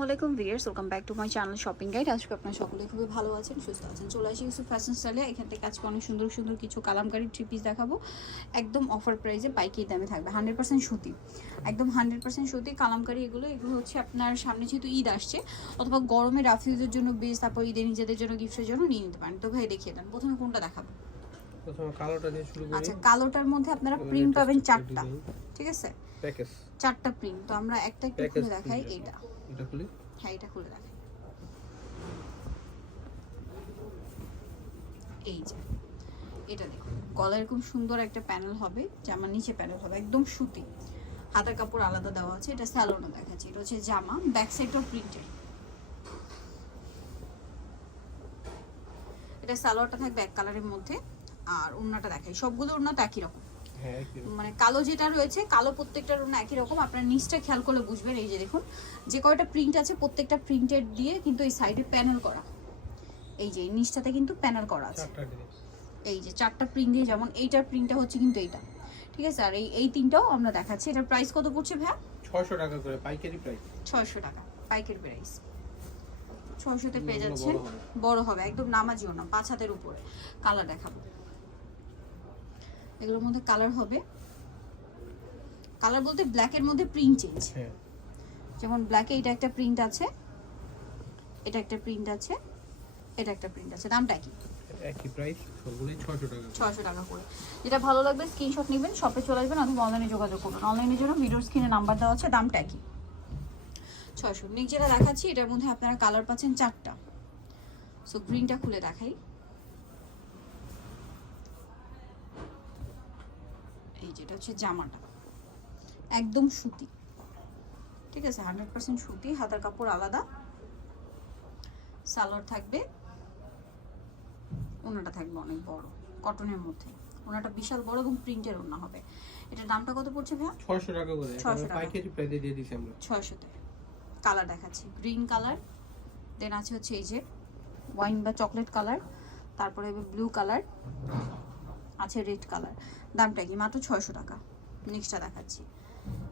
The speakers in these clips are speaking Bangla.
আসসালামাইকুম viewers welcome back to my channel shopping guide আজকে আপনারা সকলে খুবই ভালো আছেন সুস্থ আছেন। চলে আসি কিছু ফ্যাশন স্টাইলে এখান থেকে আজকে অনেক সুন্দর সুন্দর কিছু কালামকারি থ্রি পিস দেখাবো। একদম অফার প্রাইসে পাইকারি দামে থাকবে হান্ড্রেড পার্সেন্ট সুতি। একদম হান্ড্রেড পার্সেন্ট সুতি কালামকারি এগুলো। এগুলো হচ্ছে আপনার সামনে যেহেতু ঈদ আসছে অথবা গরমে রাফিউজের জন্য বেশ তারপর ঈদের নিজেদের জন্য গিফটের জন্য নিয়ে নিতে পারেন। তো ভাই দেখিয়ে দেন প্রথমে কোনটা দেখাবো? আচ্ছা কালোটার মধ্যে আপনারা প্রিন্ট পাবেন চারটা। ঠিক আছে? প্যাকেজ। চারটা প্রিন্ট তো আমরা একটা একটু খুলে দেখাই এইটা এটা। খুলি। হ্যাঁ এটা খুলে দেখাই। এই যে এটা দেখুন। গলা এরকম সুন্দর একটা প্যানেল হবে জামা নিচে প্যানেল হবে একদম সুতি। হাতের কাপড় আলাদা দেওয়া আছে এটা স্যালোনা দেখাচ্ছে। এটা হচ্ছে জামা ব্যাক সাইডটাও প্রিন্টেড। এটা সালোয়ারটা থাকবে এক কালারের মধ্যে আর ওড়নাটা দেখাই। সবগুলো ওড়না একই রকম। মানে কালো যেটা রয়েছে কালো প্রত্যেকটার ওড়না একই রকম। আপনার নিচটা খেয়াল করলে বুঝবেন এই যে দেখুন। যে কয়টা প্রিন্ট আছে প্রত্যেকটা প্রিন্টেড দিয়ে কিন্তু এই সাইডে প্যানেল করা। এই যে নিচটাতে কিন্তু প্যানেল করা আছে। এই যে চারটা প্রিন্ট দিয়ে যেমন এইটার প্রিন্টটা হচ্ছে কিন্তু এইটা। ঠিক আছে? আর এই এই তিনটাও আমরা দেখাচ্ছি। এটার প্রাইস কত পড়ছে ভাইয়া? ছয়শো টাকা করে পাইকারি প্রাইস ছয়শো টাকা পাইকারি প্রাইস ছয়শোতে পেয়ে যাচ্ছে বড় হবে। বড় হবে একদম নামাজিও না পাঁচ হাতের উপরে। কালার দেখাবো। এগুলোর মধ্যে কালার হবে। কালার বলতে ব্ল্যাকের মধ্যে প্রিন্ট চেঞ্জ হ্যাঁ। যেমন ব্ল্যাকে এটা একটা প্রিন্ট আছে এটা একটা প্রিন্ট আছে এটা একটা প্রিন্ট আছে দামটা কি একই প্রাইস সবগুলোই ছয়শো টাকা করে। ছয়শো টাকা করে। যেটা ভালো লাগবে স্ক্রিনশট নেবেন শপে চলে আসবেন অথবা অনলাইনে যোগাযোগ করবেন অনলাইনের জন্য ভিডিওর স্ক্রিনে নাম্বার দেওয়া আছে দামটা কি ছয়শো। নেক্সট যেটা দেখাচ্ছি এটার মধ্যে আপনারা কালার পাচ্ছেন চারটা। সো গ্রিনটা খুলে দেখাই। এই যেটা হচ্ছে জামাটা। একদম সুতি। ঠিক আছে হান্ড্রেড পার্সেন্ট সুতি হাতার কাপড় আলাদা। সালোয়ার থাকবে ওনাটা থাকবে অনেক বড় কটনের মধ্যে। ওনাটা বিশাল বড় এবং প্রিন্টের ওনা হবে। এটার দামটা কত পড়ছে ভাইয়া? ছয়শো টাকা করে। 600 টাকা। প্রাইসে দিয়ে আমরা। ছয়শোতে কালার দেখাচ্ছি। গ্রিন কালার দেন আছে হচ্ছে এই যে ওয়াইন বা চকলেট কালার তারপরে ব্লু কালার আছে রেড কালার দামটা কি? মাত্র ছয়শো টাকা। নেক্সটটা দেখাচ্ছি।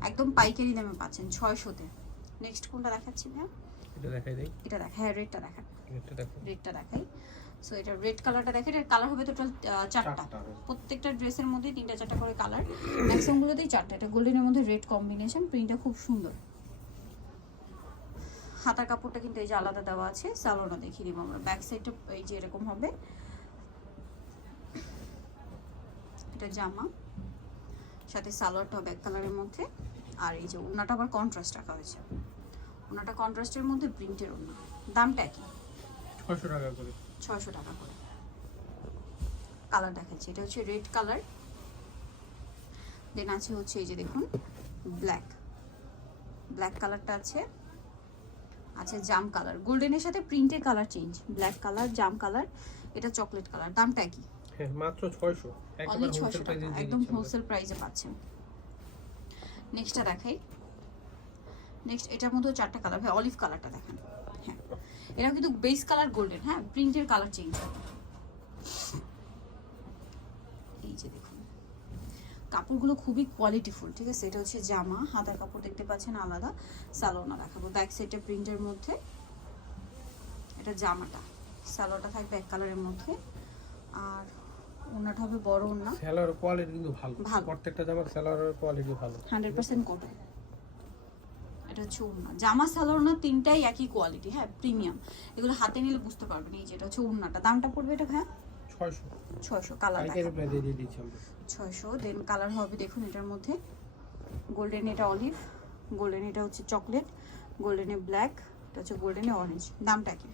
একদম পাইকারি দামে পাচ্ছেন ছয়শোতে। নেক্সট কোনটা দেখাচ্ছি ভাইয়া? এটা দেখাই দেই। এটা দেখা হ্যাঁ রেডটা দেখা। দেখো রেডটা দেখাই। সো এটা রেড কালারটা দেখে এটার কালার হবে টোটাল চারটা। প্রত্যেকটা ড্রেসের মধ্যে তিনটা চারটা করে কালার ম্যাক্সিমামগুলোতেই চারটা। এটা গোল্ডেনের মধ্যে রেড কম্বিনেশন প্রিন্টটা খুব সুন্দর। হাতার কাপড়টা কিন্তু এই যে আলাদা দেওয়া আছে। সালোনা দেখিয়ে দিব আমরা। ব্যাক সাইডটা এই যে এরকম হবে। এটা জামা সাথে সালোয়ারটাও ব্যাক কালারের মধ্যে আর এই যে ওনাটা আবার কন্ট্রাস্ট রাখা হয়েছে। ওনাটা কন্ট্রাস্টের মধ্যে প্রিন্টের ওনা দামটা কি? ছশো টাকা করে। ছশো টাকা করে। কালার দেখাচ্ছি এটা হচ্ছে রেড কালার দেন আছে হচ্ছে এই যে দেখুন ব্ল্যাক ব্ল্যাক কালারটা আছে। আছে জাম কালার গোল্ডেনের সাথে প্রিন্টের কালার চেঞ্জ ব্ল্যাক কালার জাম কালার এটা চকলেট কালার দামটা কি? হ্যাঁ মাত্র ছয়শো। অনলি একবার ছশো হোলসেল টাকা প্রাইসে দিয়ে একদম হোলসেল প্রাইসে পাচ্ছেন। নেক্সটটা দেখাই। নেক্সট এটার মধ্যেও চারটা কালার ভাই অলিভ কালারটা দেখেন। হ্যাঁ এটা কিন্তু বেস কালার গোল্ডেন হ্যাঁ প্রিন্টের কালার চেঞ্জ হবে। এই যে দেখুন। কাপড়গুলো খুবই কোয়ালিটিফুল ঠিক আছে? এটা হচ্ছে জামা হাতার কাপড় দেখতে পাচ্ছেন আলাদা। সালোনা দেখাবো। ব্যাক সাইডটা প্রিন্টের মধ্যে এটা জামাটা। সালোয়ারটা থাকবে এক কালারের মধ্যে। আর ওনাটা হবে বড় ওনা সেলার কোয়ালিটি কিন্তু ভালো। প্রত্যেকটা জামার সেলারের কোয়ালিটি ভালো। হান্ড্রেড পার্সেন্ট কটন এটা হচ্ছে ওড়না। জামা সালোয়ার তিনটাই একই কোয়ালিটি হ্যাঁ প্রিমিয়াম এগুলো হাতে নিলে বুঝতে পারবেন এই যেটা হচ্ছে ওড়নাটা। দামটা পড়বে এটা হ্যাঁ ছয়শো। ছয়শো কালার পাইকারি প্রাইসে দিয়ে দিচ্ছি আমরা। ছয়শো দেন কালার হবে দেখুন এটার মধ্যে। গোল্ডেন এটা অলিভ গোল্ডেন এটা হচ্ছে চকলেট গোল্ডেনে ব্ল্যাক এটা হচ্ছে গোল্ডেনে অরেঞ্জ দামটা কি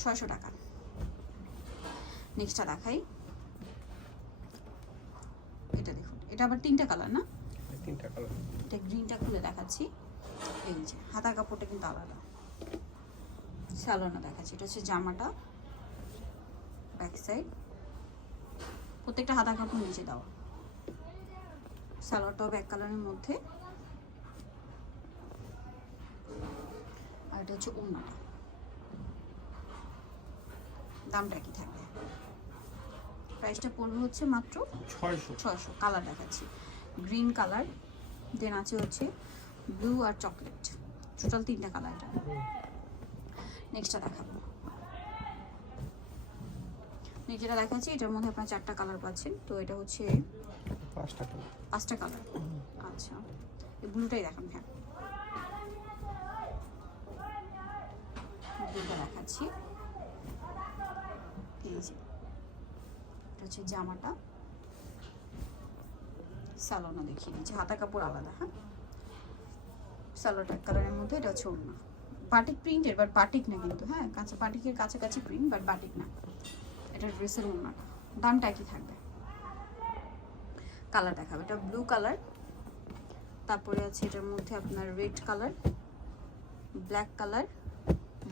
ছয়শো টাকা। নেক্সটটা দেখাই। এটা আবার তিনটা কালার না? তিনটা কালার এটা গ্রিনটা খুলে দেখাচ্ছি। এই যে হাতার কাপড়টা কিন্তু আলাদা। স্যালোনা দেখাচ্ছি। এটা হচ্ছে জামাটা ব্যাক সাইড প্রত্যেকটা হাতার কাপড় নিচে দেওয়া। সালোয়ারটাও ব্যাক কালারের মধ্যে। আর এটা হচ্ছে ওড়নাটা। দামটা কি থাকবে? প্রাইসটা পড়বে হচ্ছে মাত্র ছয়শো। ছয়শো কালার দেখাচ্ছি। গ্রিন কালার দেন আছে হচ্ছে ব্লু আর চকলেট। টোটাল তিনটা কালার এটা। নেক্সটটা দেখাবো। যেটা দেখাচ্ছি এটার মধ্যে আপনার চারটা কালার পাচ্ছেন। তো এটা হচ্ছে পাঁচটা কালার। আচ্ছা। এই ব্লুটাই দেখান হ্যাঁ। দেখাচ্ছি। এই যে। হচ্ছে জামাটা। সালোনা দেখিয়ে দিচ্ছি, হাতা কাপড় আলাদা হ্যাঁ? সালোটা কালারের মধ্যে, এটা হচ্ছে ওড়না। বাটিক প্রিন্টের বাট বাটিক না কিন্তু হ্যাঁ? কাঁচা, বাটিকের কাছাকাছি প্রিন্ট বাট বাটিক না। এটা ড্রেসের ওড়নাটা। দামটা একই থাকবে। কালার দেখাবে। এটা ব্লু কালার তারপরে আছে এটার মধ্যে আপনার red colour black colour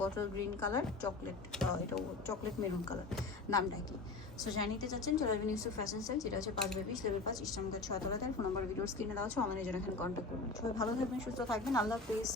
bottle green colour chocolate এটা চকলেট মেরুন কালার নামটা কি? সো জানিতে চাচ্ছেন চলে আসবেন ইউসুফ ফ্যাশন সেল যেটা হচ্ছে পাঁচ বেবি লেভেল পাঁচ ইস্টার মধ্যে ছয় তলাতে ফোন নাম্বার ভিডিওর স্ক্রিনে দেওয়া আছে, আমাদের জন্য এখানে কন্ট্যাক্ট করুন। সবাই ভালো থাকবেন, সুস্থ থাকবেন, আল্লাহ হাফিজ।